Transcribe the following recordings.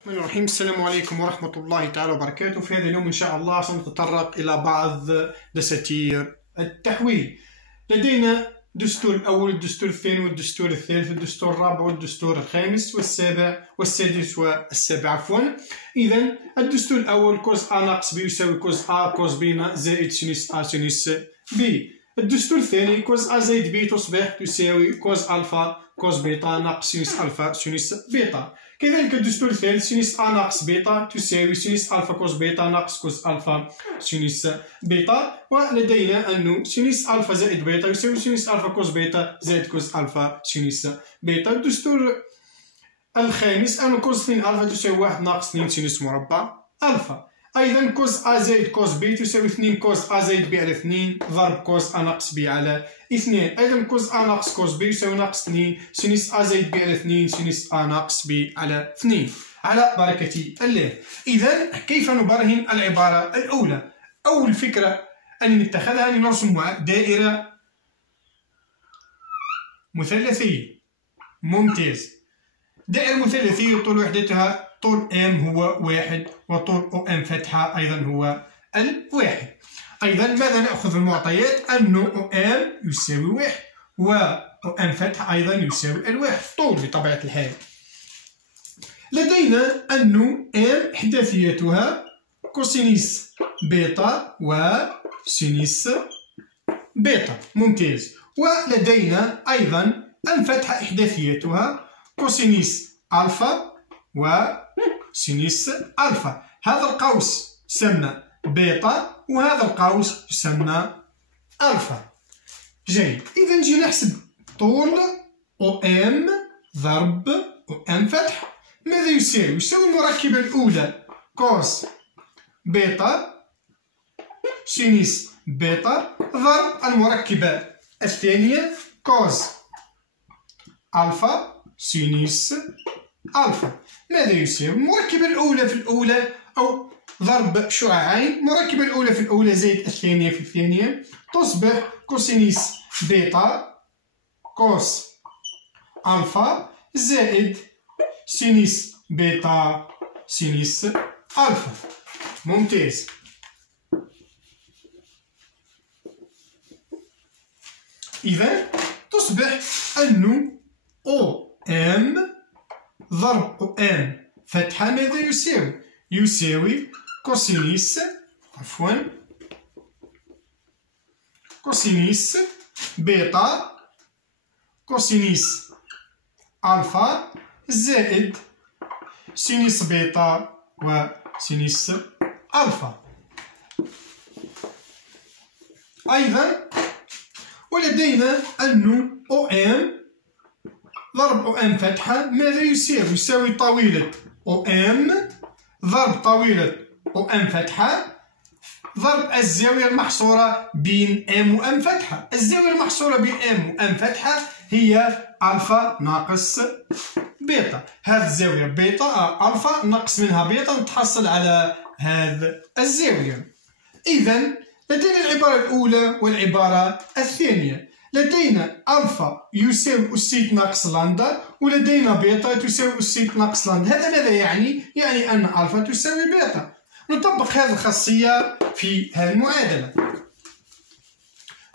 الرحمن الرحيم. السلام عليكم ورحمة الله تعالى وبركاته. في هذا اليوم إن شاء الله سنتطرق إلى بعض دساتير التحويل. لدينا الدستور الأول، الدستور الثاني، والدستور الثالث، الدستور الرابع، والدستور الخامس، والسابع، والسادس، والسابع عفوا. إذا الدستور الأول كوز أ ناقص بي يساوي كوز أ كوز بي زائد سينوس أ سينوس بي. الدستور الثاني كوز أ زائد بي تصبح تساوي كوز ألفا كوز بيتا ناقص سينوس ألفا سينوس بيتا. كذلك الدستور الثالث سينوس أ ناقص بيتا تساوي سينوس ألفا كوز بيتا ناقص كوز ألفا سينوس بيتا. ولدينا أنه سينوس ألفا زائد بيتا يساوي سينوس ألفا كوز بيتا زائد كوز ألفا سينوس بيتا. الدستور الخامس أن كوز 2 ألفا تساوي 1 ناقص 2 سينوس مربع ألفا. أيضا كوز أ زائد كوز بي تساوي 2 كوز أ زائد بي على 2 ضرب كوز أ ناقص بي على 2. أيضا كوز أ ناقص كوز بي يساوي ناقص 2 سينوس أ زائد بي على 2 سينوس أ ناقص بي على 2 على بركة الله. إذا كيف نبرهن العبارة الأولى؟ أول فكرة أن نتخذها أن نرسم دائرة مثلثية. ممتاز. دائرة مثلثية طول وحدتها طول ام هو 1 وطول او ام فتحة أيضا هو الواحد. أيضا ماذا نأخذ المعطيات؟ أنه او ام يساوي 1 و او ام فتحة أيضا يساوي الواحد طول بطبيعة الحال. لدينا أنه ام إحداثيتها كوسينيس بيتا وسينيس بيتا. ممتاز. ولدينا أيضا ام فتحة إحداثيتها كوسينيس ألفا وسينوس ألفا. هذا القوس يسمى بيتا وهذا القوس يسمى ألفا. جيد. إذا نجي نحسب طول أو إم ضرب أو إم فتح ماذا يساوي؟ يساوي المركبة الأولى كوس بيتا سينوس بيتا ضرب المركبة الثانية كوس ألفا سينوس ألفا. ماذا يساوي؟ المركبة الأولى في الأولى أو ضرب شعاعين، المركبة الأولى في الأولى زائد الثانية في الثانية تصبح كوسينوس بيتا كوس ألفا زائد سينوس بيتا سينوس ألفا. ممتاز. إذا تصبح أنه أو إم ضرب أو إم فتحة ماذا يساوي؟ يساوي كوسينوس كوسينوس بيتا كوسينوس ألفا زائد سينوس بيتا وسينوس ألفا. أيضا ولدينا أنه أو إم ضرب أو إم فتحة ماذا يساوي؟ يساوي طويلة أو إم ضرب طويلة أو إم فتحة ضرب الزاوية المحصورة بين إم و إم فتحة. الزاوية المحصورة بين إم و إم فتحة هي ألفا ناقص بيتا. هذه الزاوية بيتا ألفا نقص منها بيتا نتحصل على هذه الزاوية. إذا لدينا العبارة الأولى والعبارة الثانية. لدينا ألفا يساوي أسيت ناقص لندا ولدينا بيتا تساوي أسيت ناقص لندا. هذا ماذا يعني؟ يعني أن ألفا تساوي بيتا. نطبق هذه الخاصية في هذه المعادلة.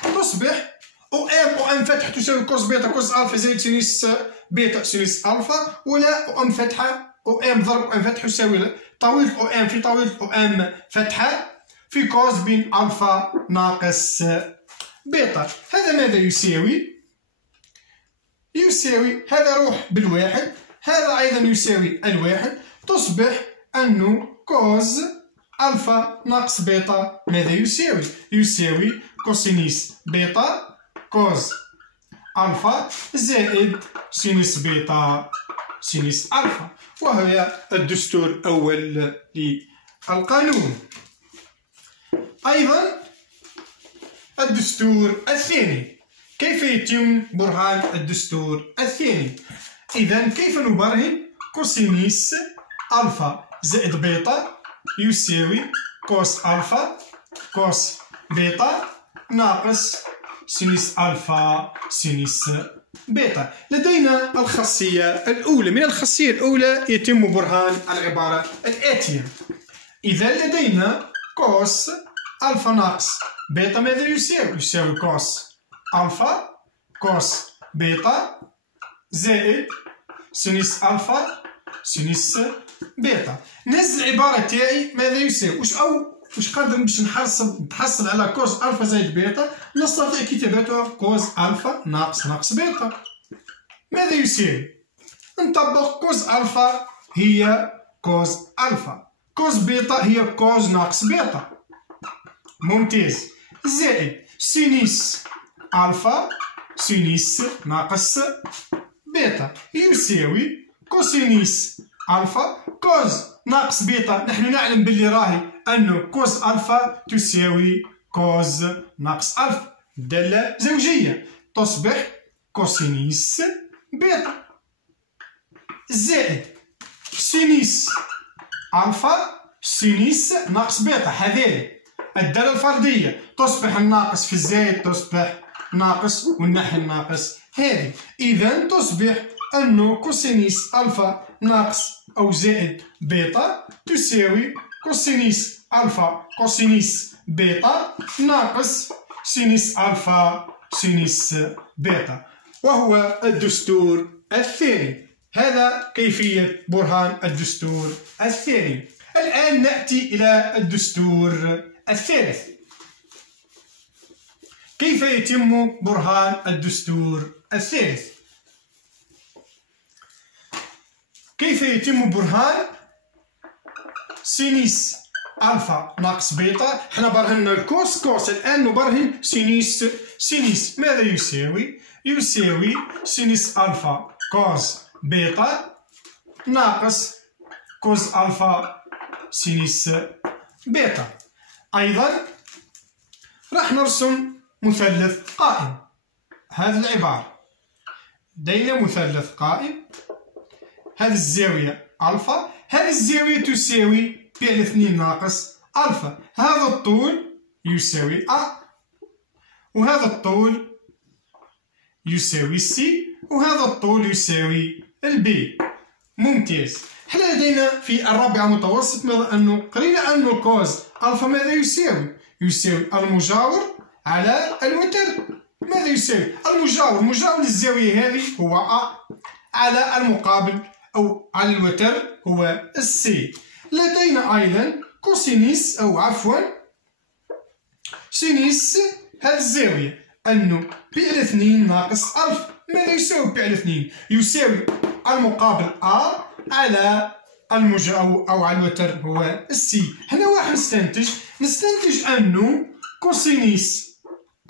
تصبح أو إم أو إم فتحة تساوي كوس بيتا كوس ألفا زائد سينوس بيتا سينوس ألفا، ولا أو إم فتحة أو إم ضرب أو إم فتحة يساوي طويلة أو إم في طويلة أو إم فتحة في كوس بين ألفا ناقص بيتا. هذا ماذا يساوي؟ يساوي هذا روح بالواحد، هذا أيضا يساوي الواحد. تصبح أنه كوز ألفا ناقص بيتا ماذا يساوي؟ يساوي كوسينوس بيتا كوز ألفا زائد سينوس بيتا سينوس ألفا. وهي الدستور الأول للقانون. أيضا الدستور الثاني. كيف يتم برهان الدستور الثاني؟ إذا كيف نبرهن؟ كوسينوس ألفا زائد بيتا يساوي كوس ألفا كوس بيتا ناقص سينوس ألفا سينوس بيتا. لدينا الخاصية الأولى. من الخاصية الأولى يتم برهان العبارة الآتية. إذا لدينا كوس ألفا ناقص بيتا ماذا يساوي؟ يساوي كوس ألفا كوس بيتا زائد سينيس ألفا سينيس بيتا. نهز العبارة تاعي ماذا يساوي؟ واش قادر باش نحصل على كوس ألفا زائد بيتا؟ نستطيع كتابتها كوس ألفا ناقص بيتا. ماذا يساوي؟ نطبق كوس ألفا هي كوس ألفا، كوس بيتا هي كوس ناقص بيتا. ممتاز. زائد سينيس ألفا سينيس ناقص بيتا يساوي كوسينيس ألفا كوز ناقص بيتا. نحن نعلم باللي راهي أنه كوز ألفا تساوي كوز ناقص ألفا، دالة زوجية تصبح كوسينيس بيتا زائد سينيس ألفا سينيس ناقص بيتا. هذه الدالة الفردية تصبح الناقص في الزائد تصبح ناقص والنحي الناقص هذه. إذا تصبح أنه كوسينيس ألفا ناقص أو زائد بيتا تساوي كوسينيس ألفا كوسينيس بيتا ناقص سينيس ألفا سينيس بيتا، وهو الدستور الثاني. هذا كيفية برهان الدستور الثاني. الآن نأتي إلى الدستور الثالث. كيف يتم برهان الدستور الثالث؟ كيف يتم برهان سينيس ألفا ناقص بيتا؟ حنا برهنا الكوس، الآن نبرهن سينيس. ماذا يساوي؟ يساوي سينيس ألفا كوس بيتا ناقص كوس ألفا سينيس بيتا. أيضا راح نرسم مثلث قائم. هذه العبارة لدينا مثلث قائم، هذه الزاوية ألفا، هذه الزاوية تساوي فعل 2 ناقص ألفا. هذا الطول يساوي أ، وهذا الطول يساوي سي، وهذا الطول يساوي البي. ممتاز. حنا لدينا في الرابعة متوسط ماذا أنه قرينا أن الكوز ألفا ماذا يساوي؟ يساوي المجاور على الوتر. ماذا يساوي؟ المجاور للزاوية هذه هو أ على المقابل أو على الوتر هو السي. لدينا أيضا كوسينيس أو عفوا سينيس هذه الزاوية أنه فعل 2 ناقص ألفا. ماذا يساوي فعل 2؟ يساوي المقابل أ على المجاور أو على الوتر هو السي. هنا واحد نستنتج أنه كوسينيس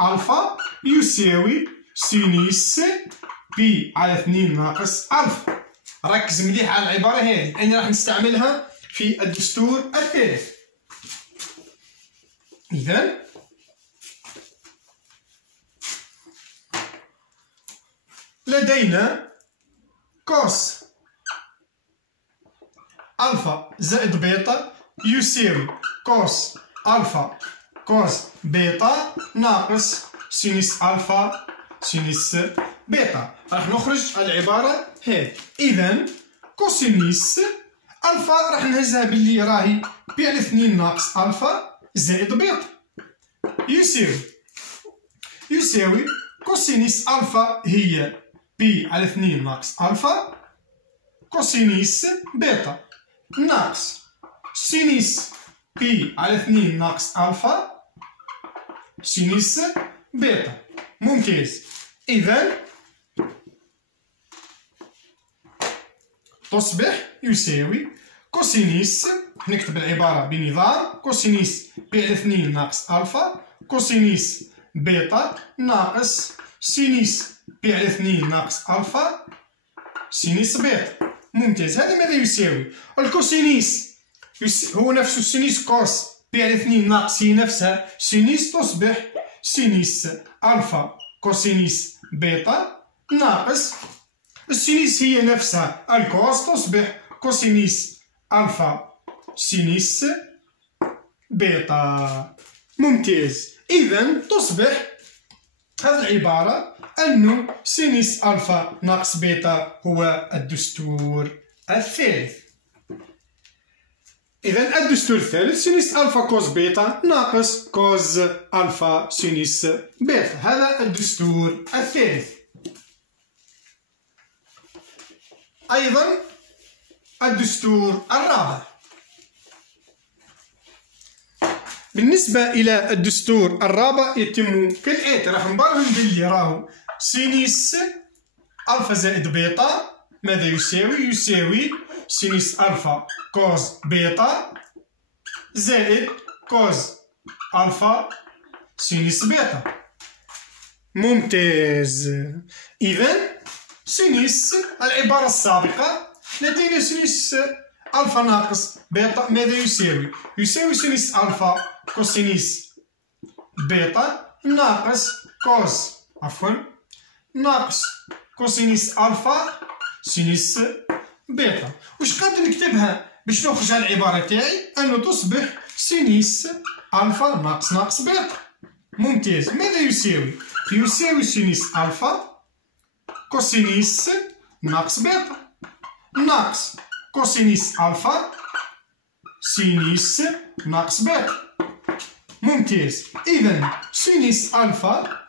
ألفا يساوي سينيس بي على 2 ناقص ألفا. ركز مليح على العبارة هذه لأني راح نستعملها في الدستور الثالث. إذا لدينا كوس ألفا زائد بيتا يساوي كوس ألفا كوس بيتا ناقص سينيس ألفا سينيس بيتا. راح نخرج العبارة هذه. إذا كوسينيس ألفا راح نهزها باللي راهي فعل 2 ناقص ألفا زائد بيتا يساوي كوسينيس ألفا هي بي على 2 ناقص ألفا كوسينيس بيتا ناقص سينيس بي على 2 ناقص ألفا سينيس بيتا. ممتاز. إذا تصبح يساوي كوسينيس، نكتب العبارة بنظام كوسينيس بي على 2 ناقص ألفا كوسينيس بيتا ناقص سينيس بي على 2 ناقص ألفا سينيس بيتا. ممتاز. هذا ماذا يساوي؟ الكوسينيس هو نفسه سينيس كوس بي على 2 ناقص هي نفسها سينيس تصبح سينيس ألفا كوسينيس بيتا ناقص السينيس هي نفسها الكوس تصبح كوسينيس ألفا سينيس بيتا. ممتاز. إذا تصبح هذه العبارة أنه سينيس ألفا ناقص بيتا هو الدستور الثالث. إذا الدستور الثالث سينيس ألفا كوز بيتا ناقص كوز ألفا سينيس بيتا، هذا الدستور الثالث. أيضا الدستور الرابع. بالنسبة إلى الدستور الرابع يتم كالآتي، راح نبرهن باللي راهو سينيس ألفا زائد بيتا ماذا يساوي؟ يساوي سينيس ألفا كوز بيتا زائد كوز ألفا سينيس بيتا. ممتاز. إذن سينيس العبارة السابقة لدينا سينيس ألفا ناقص بيتا ماذا يساوي؟ يساوي سينيس ألفا كوسينيس بيتا ناقص ناقص كوسينيس ألفا سينيس بيتا. واش قادر نكتبها باش نخرج على العبارة تاعي؟ أنه تصبح سينيس ألفا ناقص بيتا. ممتاز. ماذا يساوي؟ يساوي سينيس ألفا كوسينيس ناقص بيتا ناقص كوسينيس ألفا سينيس ناقص بيتا. ممتاز. إذا سينيس ألفا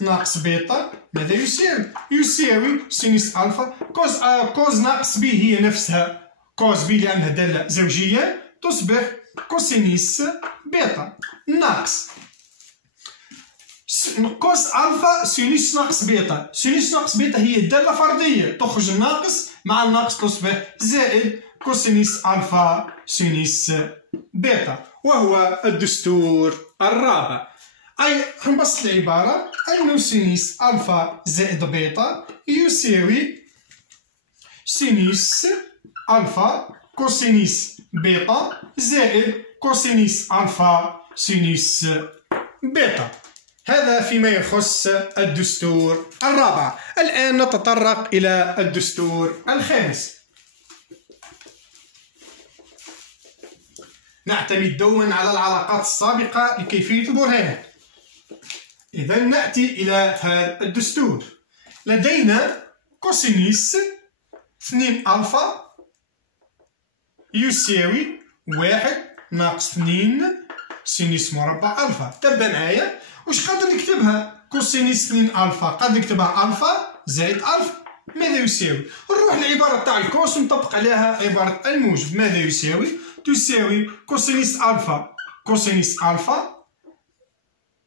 ناقص بيتا ماذا يساوي؟ يساوي سينيس ألفا كوز ناقص بي هي نفسها كوز بي لأنها دالة زوجية تصبح كوسينيس بيتا ناقص كوس ألفا سينيس ناقص بيتا. سينيس ناقص بيتا هي دالة فردية تخرج الناقص مع الناقص تصبح زائد كوسينيس ألفا سينيس بيتا، وهو الدستور الرابع. أي نبسط العبارة أنه سينيس ألفا زائد بيتا يساوي سينيس ألفا كوسينيس بيتا زائد كوسينيس ألفا سينيس بيتا. هذا فيما يخص الدستور الرابع. الآن نتطرق إلى الدستور الخامس. نعتمد دوما على العلاقات السابقة لكيفية البرهان. إذا نأتي إلى هذا الدستور. لدينا كوسينيس 2 ألفا يساوي 1 ناقص 2 سينيس مربع ألفا. تبدا معايا. واش قادر نكتبها؟ كوسينيس 2 ألفا قادر نكتبها ألفا زائد ألفا ماذا يساوي؟ نروح للعبارة تاع الكوس ونطبق عليها عبارة الموجب. ماذا يساوي؟ تساوي كوسينيس ألفا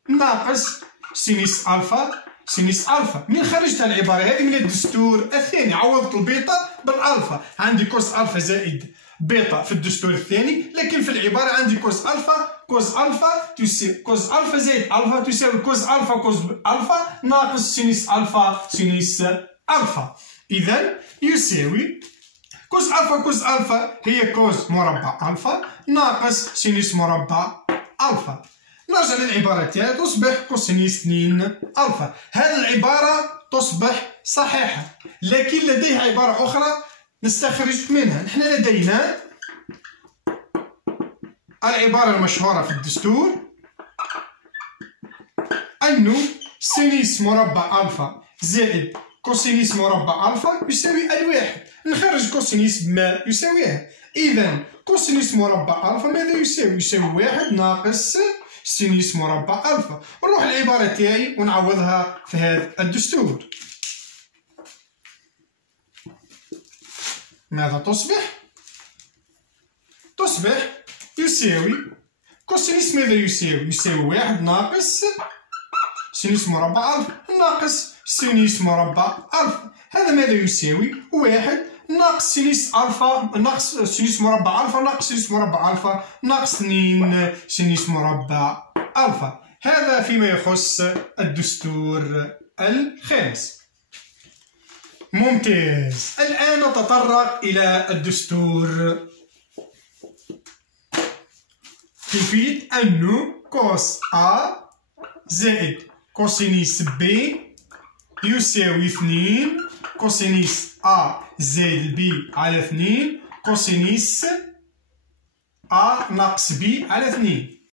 ناقص سينيس ألفا. من خرجت العبارة هذه من الدستور الثاني، عوضت البيتا بالألفا. عندي كوس ألفا زائد بيتا في الدستور الثاني، لكن في العبارة عندي كوس ألفا تساوي كوس ألفا زائد ألفا تساوي كوس ألفا ناقص سينيس ألفا. إذا يساوي كوس ألفا هي كوس مربع ألفا ناقص سينيس مربع ألفا. نرجع للعبارة تاعي تصبح كوسينيس 2 ألفا. هذه العبارة تصبح صحيحة، لكن لديها عبارة أخرى نستخرج منها. نحن لدينا العبارة المشهورة في الدستور أنه سينيس مربع ألفا زائد كوسينيس مربع ألفا يساوي الواحد. نخرج كوسينيس بما يساويها. إذا كوسينيس مربع ألفا ماذا يساوي؟ يساوي 1 ناقص سينيس مربع ألفا. نروح للعبارة تاعي ونعوضها في هذا الدستور. ماذا تصبح؟ يساوي كوسينيس ماذا يساوي؟ يساوي 1 ناقص سينيس مربع ألفا ناقص سينيس مربع ألفا. هذا ماذا يساوي؟ 1 ناقص سينيس ألفا ناقص سينيس مربع ألفا ناقص سينيس مربع ألفا ناقص 2 سينيس مربع ألفا. هذا فيما يخص الدستور الخامس. ممتاز. الآن نتطرق إلى الدستور. كيفية أنه كوس أ زائد كوسينيس ب يساوي 2 كوسينيس أ زائد ب على 2 كوسينيس أ ناقص ب على 2.